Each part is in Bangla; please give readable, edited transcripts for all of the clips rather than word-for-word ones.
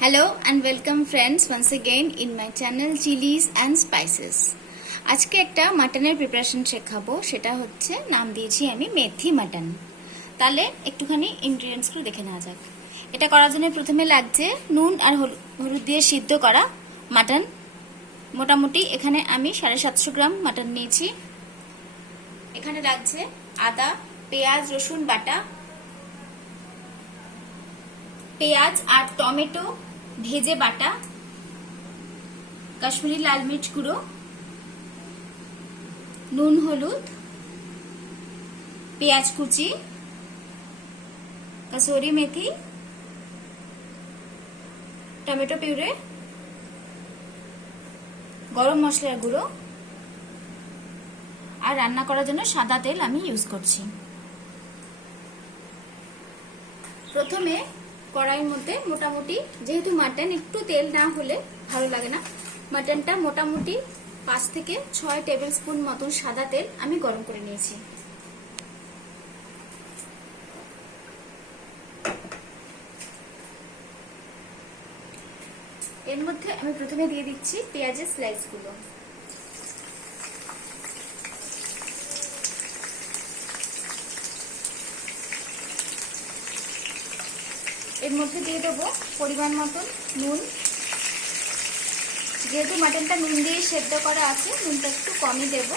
Hello and welcome friends once again in my channel Chilies and Spices. আজকে একটা মাটনের প্রিপারেশন শেখাবো, সেটা হচ্ছে নাম দিয়েছি আমি মেথি মাটন। তাহলে একটুখানি ইনগ্রেডিয়েন্টসগুলো দেখে নেওয়া যাক। এটা করার জন্য প্রথমে লাগছে নুন আর হলুদ দিয়ে সিদ্ধ করা মাটন। মোটামুটি এখানে আমি 750 গ্রাম মাটন নিয়েছি। এখানে লাগছে আদা, পেঁয়াজ, রসুন বাটা, পেঁয়াজ আর টমেটো ভেজে বাটা, কাশ্মীরি লাল মির্চ গুঁড়ো, নুন হলুদ, পেঁয়াজ কুচি, কসুরি মেথি, টমেটো পিউরে, গরম মশলার গুঁড়ো আর রান্না করার জন্য সাদা তেল আমি ইউজ করছি। প্রথমে কড়াইয়ের মধ্যে মোটামুটি, যেহেতু মাটন একটু তেল না হলে ভালো লাগে না, মাটনটা মোটামুটি 5 থেকে 6 টেবিল স্পুন মতন সাদা তেল আমি গরম করে নিয়েছি। এর মধ্যে আমি প্রথমে দিয়ে দিচ্ছি পেঁয়াজের স্লাইসগুলো। এর মধ্যে দিয়ে দেবো পরিমাণ মতন নুন। যেহেতু মাটনটা নুন দিয়ে সেদ্ধ করা আছে, নুনটা একটু কমই দেব।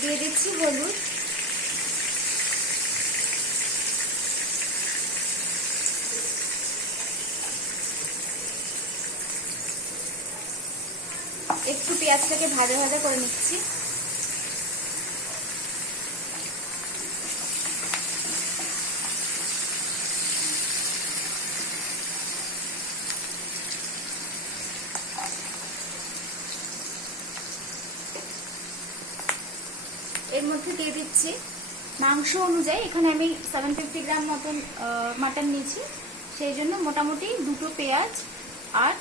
দিয়ে দিচ্ছি হলুদ, একটু পেঁয়াজটাকে ভাজা ভাজা করে নিচ্ছি। এর মধ্যে দিয়ে দিচ্ছি মাংস অনুযায়ী, এখানে আমি 750 গ্রাম মতন মাটন নিয়েছি, সেই জন্য মোটামুটি 2 পেঁয়াজ আর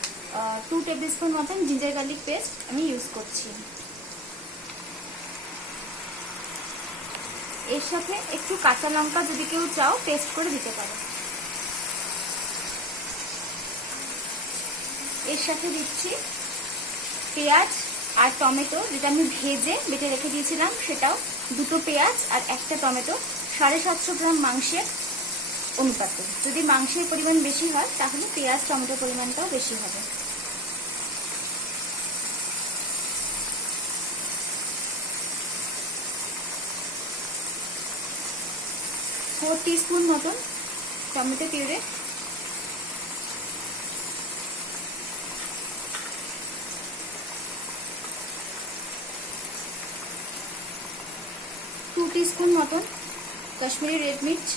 2 টেবিল স্পুন মতন জিঞ্জার গার্লিক পেস্ট আমি ইউজ করছি। এর সাথে একটু কাঁচা লঙ্কা যদি কেউ চাও পেস্ট করে দিতে পারো। এর সাথে দিচ্ছি পেঁয়াজ আর টমেটো, যেটা আমি ভেজে বেটে রেখে দিয়েছিলাম, সেটাও 2 পেঁয়াজ আর 1টা টমেটো 750 গ্রাম মাংসের অনুপাতে। যদি মাংসের পরিমাণ বেশি হয় তাহলে পেঁয়াজ টমেটোর পরিমাণটাও বেশি হবে। ফোর টিস্পুন মতন টমেটো পিউরে, 2 টিস্পুন মতন কাশ্মীরি রেড মির্চ,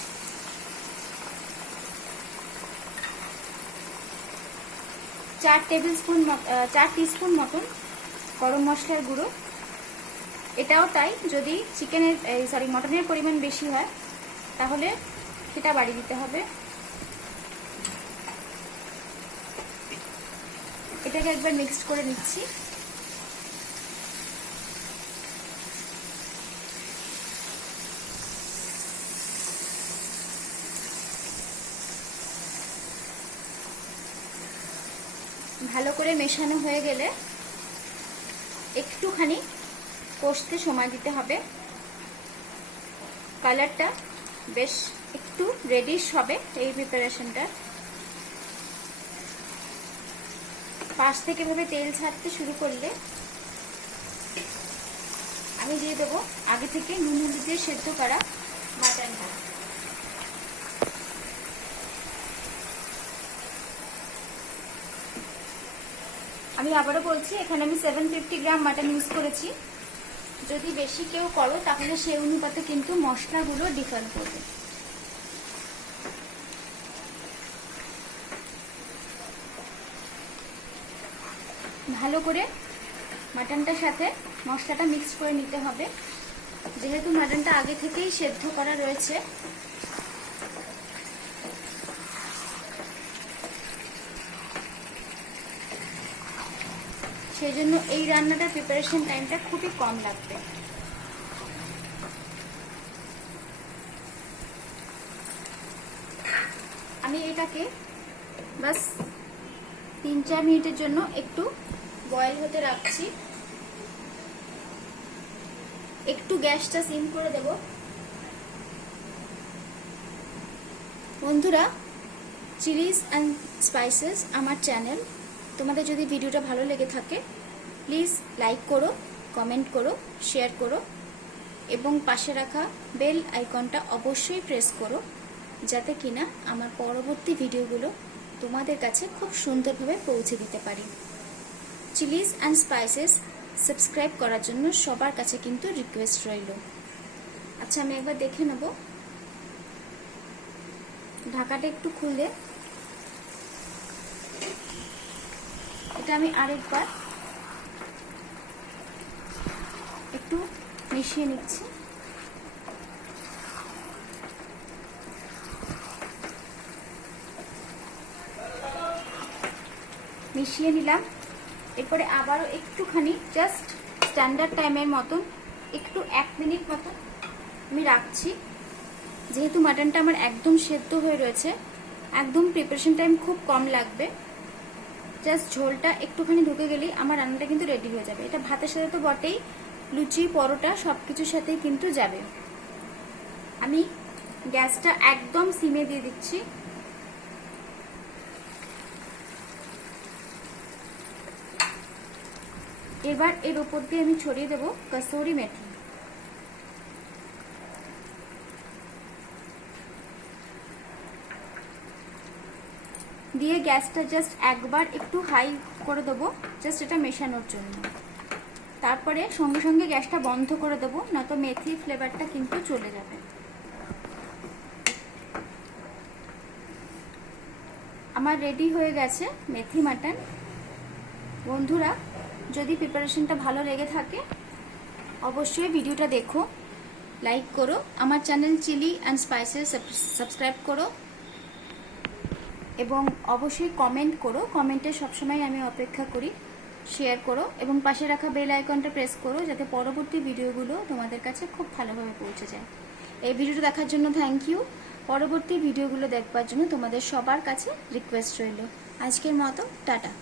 4 টিস্পুন মতন গরম মশলার গুঁড়ো। এটাও তাই, যদি মটনের পরিমাণ বেশি হয় তাহলে সেটা বাড়িয়ে দিতে হবে। এটাকে একবার মিক্সড করে নিচ্ছি। ভালো করে মেশানো হয়ে গেলে একটুখানি কষতে সময় দিতে হবে। কালারটা বেশ একটু রেডিশ হবে এই প্রিপারেশনটা। পাশ থেকে এভাবে তেল ছাড়তে শুরু করলে আমি দিয়ে দেবো আগে থেকে নুন হলুদ দিয়ে সেদ্ধ করা মাটনটা। আমি আবারও বলছি, এখানে আমি 750 গ্রাম মাটন ইউজ করেছি। যদি বেশি কেউ করো তাহলে সেই অনুপাতে কিন্তু মশলাগুলো ডিফার করবে। ভালো করে মাটনটার সাথে মশলাটা মিক্স করে নিতে হবে। যেহেতু মাটনটা আগে থেকেই সেদ্ধ করা রয়েছে, সেই জন্য এই রান্নাটার প্রিপারেশন টাইমটা খুবই কম লাগবে। আমি এটাকে বাস 3-4 মিনিটের জন্য একটু বয়েল হতে রাখছি। একটু গ্যাসটা সিম করে দেব। বন্ধুরা, চিলিজ অ্যান্ড স্পাইসেস আমার চ্যানেল, তোমাদের যদি ভিডিওটা ভালো লেগে থাকে প্লিজ লাইক করো, কমেন্ট করো, শেয়ার করো এবং পাশে রাখা বেল আইকনটা অবশ্যই প্রেস করো, যাতে কিনা আমার পরবর্তী ভিডিওগুলো তোমাদের কাছে খুব সুন্দরভাবে পৌঁছে দিতে পারি। চিলিজ অ্যান্ড স্পাইসেস সাবস্ক্রাইব করার জন্য সবার কাছে কিন্তু রিকোয়েস্ট রইল। আচ্ছা, আমি একবার দেখে নেব। ঢাকাটা একটু খুলে এটা আমি আরেকবার একটু মিশিয়ে নিচ্ছি। মিশিয়ে নিলাম। এরপরে আবারও একটুখানি জাস্ট স্ট্যান্ডার্ড টাইমের মতন একটু 1 মিনিট মতন আমি রাখছি। যেহেতু মাটনটা আমার একদম সেদ্ধ হয়ে রয়েছে, একদম প্রিপারেশন টাইম খুব কম লাগবে। জাস্ট ঝোলটা একটুখানি ঢুকে গেলেই আমার রান্নাটা কিন্তু রেডি হয়ে যাবে। এটা ভাতের সাথে তো বটেই, লুচি, পরোটা সব কিছুর সাথেই কিন্তু যাবে। আমি গ্যাসটা একদম সিমে দিয়ে দিচ্ছি। এবার এর উপর দিয়ে আমি ছড়িয়ে দেব কসুরি মেথি। দিয়ে গ্যাসটা জাস্ট একবার একটু হাই করে দেবো, জাস্ট এটা মেশানোর জন্য। তারপরে সঙ্গে সঙ্গে গ্যাসটা বন্ধ করে দেবো, নয়তো মেথি ফ্লেভারটা কিন্তু চলে যাবে। আমার রেডি হয়ে গেছে মেথি মাটন। বন্ধুরা, যদি প্রিপারেশনটা ভালো লেগে থাকে অবশ্যই ভিডিওটা দেখো, লাইক করো, আমার channel chilli and spices subscribe করো এবং অবশ্যই কমেন্ট করো। কমেন্টে সবসময় আমি অপেক্ষা করি। শেয়ার করো এবং পাশে রাখা বেল আইকনটা প্রেস করো, যাতে পরবর্তী ভিডিওগুলো তোমাদের কাছে খুব ভালোভাবে পৌঁছে যায়। এই ভিডিওটা দেখার জন্য থ্যাংক ইউ। পরবর্তী ভিডিওগুলো দেখবার জন্য তোমাদের সবার কাছে রিকোয়েস্ট রইল। আজকের মতো টাটা।